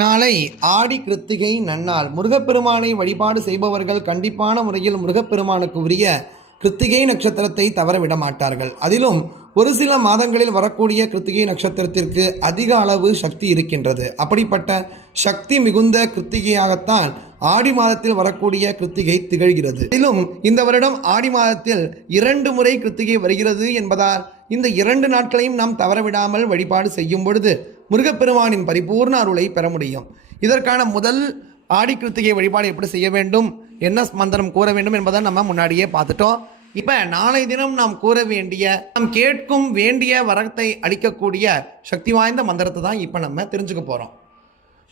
நாளை ஆடி கிருத்திகை நன்னாள். முருகப்பெருமானை வழிபாடு செய்பவர்கள் கண்டிப்பான முறையில் முருகப்பெருமானுக்கு உரிய கிருத்திகை நட்சத்திரத்தை தவற விட மாட்டார்கள். அதிலும் ஒரு சில மாதங்களில் வரக்கூடிய கிருத்திகை நட்சத்திரத்திற்கு அதிக அளவு சக்தி இருக்கின்றது. அப்படிப்பட்ட சக்தி மிகுந்த கிருத்திகையாகத்தான் ஆடி மாதத்தில் வரக்கூடிய கிருத்திகை திகழ்கிறது. அதிலும் இந்த வருடம் ஆடி மாதத்தில் இரண்டு முறை கிருத்திகை வருகிறது என்பதால் இந்த இரண்டு நாட்களையும் நாம் தவறவிடாமல் வழிபாடு செய்யும் பொழுது முருகப்பெருமானின் பரிபூர்ண அருளை பெற முடியும். இதற்கான முதல் ஆடி கிருத்திகை வழிபாடு எப்படி செய்ய வேண்டும்? என்ன மந்திரம் கூற வேண்டும் என்பதை நம்ம முன்னாடியே பார்த்துட்டோம். இப்போ நாளை தினம் நாம் கூற வேண்டிய நாம் கேட்கும் வேண்டிய வரத்தை அளிக்கக்கூடிய சக்தி வாய்ந்த மந்திரத்தை தான் இப்போ நம்ம தெரிஞ்சுக்க போகிறோம்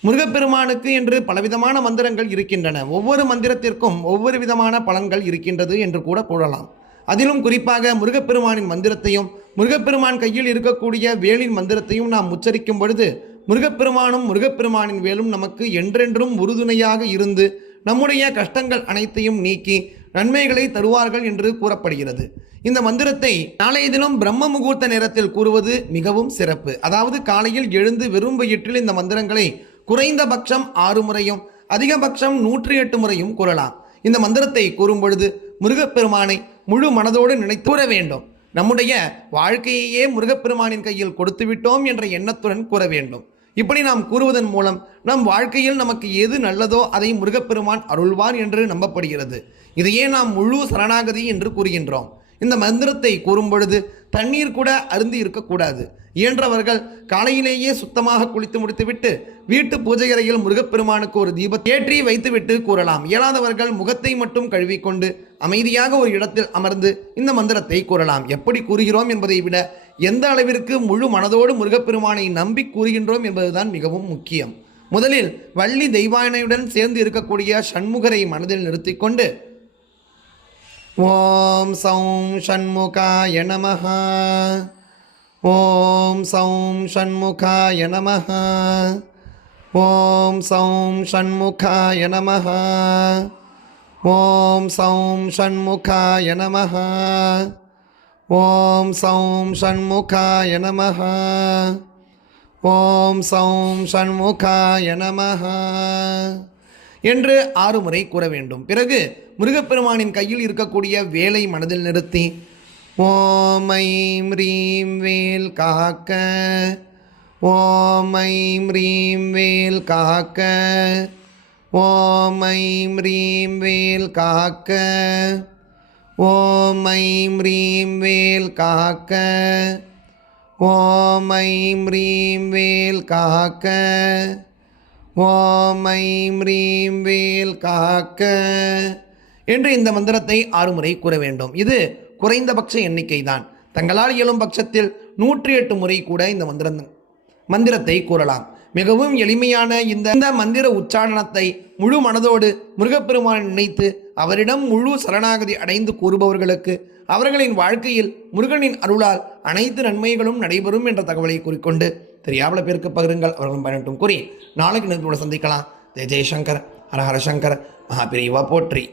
முருகப்பெருமானுக்கு என்று பலவிதமான மந்திரங்கள் இருக்கின்றன. ஒவ்வொரு மந்திரத்திற்கும் ஒவ்வொரு விதமான பலன்கள் இருக்கின்றது என்று கூட கூறலாம். அதிலும் குறிப்பாக முருகப்பெருமானின் மந்திரத்தையும் முருகப்பெருமான் கையில் இருக்கக்கூடிய வேலின் மந்திரத்தையும் நாம் உச்சரிக்கும் பொழுது முருகப்பெருமானும் முருகப்பெருமானின் வேலும் நமக்கு என்றென்றும் உறுதுணையாக இருந்து நம்முடைய கஷ்டங்கள் அனைத்தையும் நீக்கி நன்மைகளை தருவார்கள் என்று கூறப்படுகிறது. இந்த மந்திரத்தை நாளைய தினம் பிரம்ம முகூர்த்த நேரத்தில் கூறுவது மிகவும் சிறப்பு. அதாவது காலையில் எழுந்து வெறும் வயிற்றில் இந்த மந்திரங்களை குறைந்தபட்சம் ஆறு முறையும் அதிகபட்சம் நூற்றி எட்டு முறையும் கூறலாம். இந்த மந்திரத்தை கூறும் பொழுது முருகப்பெருமானை முழு மனதோடு நினைத்து கூற வேண்டும். நம்முடைய வாழ்க்கையையே முருகப்பெருமானின் கையில் கொடுத்து விட்டோம் என்ற எண்ணத்துடன் கூற வேண்டும். இப்படி நாம் கூறுவதன் மூலம் நம் வாழ்க்கையில் நமக்கு எது நல்லதோ அதை முருகப்பெருமான் அருள்வார் என்று நம்பப்படுகிறது. இதையே நாம் முழு சரணாகதி என்று கூறுகின்றோம். இந்த மந்திரத்தை கூறும் பொழுது தண்ணீர் கூட அருந்தி இருக்கக்கூடாது. இயன்றவர்கள் காலையிலேயே சுத்தமாக குளித்து முடித்துவிட்டு வீட்டு பூஜை அறையில் முருகப்பெருமானுக்கு ஒரு தீபத்தை ஏற்றி வைத்துவிட்டு கூறலாம். இயலாதவர்கள் முகத்தை மட்டும் கழுவிக்கொண்டு அமைதியாக ஒரு இடத்தில் அமர்ந்து இந்த மந்திரத்தை கூறலாம். எப்படி கூறுகிறோம் என்பதை விட எந்த அளவிற்கு முழு மனதோடு முருகப்பெருமானை நம்பி கூறுகின்றோம் என்பதுதான் மிகவும் முக்கியம். முதலில் வள்ளி தெய்வானையுடன் சேர்ந்து இருக்கக்கூடிய சண்முகரை மனதில் நிறுத்திக்கொண்டு ஓம் சௌம் ஷண்முகாய நம ஓம் சௌம் ஷண்முகாய நம ஓம் சௌம் ஷண்முகாய நம ஓம் சௌம் ஷண்முகாய நம ஓம் சௌம் ஷண்முகாய நம ஓம் சௌம் ஷண்முகாய நம என்று ஆறு முறை கூற வேண்டும். பிறகு முருகப்பெருமானின் கையில் இருக்கக்கூடிய வேலை மனதில் நிறுத்தி ஓம் ஐம் ரீம் வேல் காக்க ஓம் ஐம் ரீம் வேல் காக்க ஓம் ஐம் ரீம் வேல் காக்க ஓம் ஐம் ரீம் வேல் காக்க ஓம் ஐம் ரீம் வேல் காக்க. ஓம் ஐம் ரீம் வேல் காக்க. என்று இந்த மந்திரத்தை ஆறு முறை கூற வேண்டும். இது குறைந்தபட்ச எண்ணிக்கை தான் தங்களால் இயலும் பட்சத்தில் நூற்றி எட்டு முறை கூட இந்த மந்திரம் மந்திரத்தை கூறலாம். மிகவும் எளிமையான இந்த மந்திர உச்சாரணத்தை முழு மனதோடு முருகப்பெருமான் நினைத்து அவரிடம் முழு சரணாகதி அடைந்து கூறுபவர்களுக்கு அவர்களின் வாழ்க்கையில் முருகனின் அருளால் அனைத்து நன்மைகளும் நடைபெறும் என்ற தகவலை கூறிக்கொண்டு தெரியாமல பேருக்கு பகிருங்கள். அவர்களும் பயனட்டும் கூறி நாளைக்கு நிறுவனம் சந்திக்கலாம். ஜெய் ஜெய்சங்கர் ஹரஹர சங்கர் மகாபிரிவா போற்றி.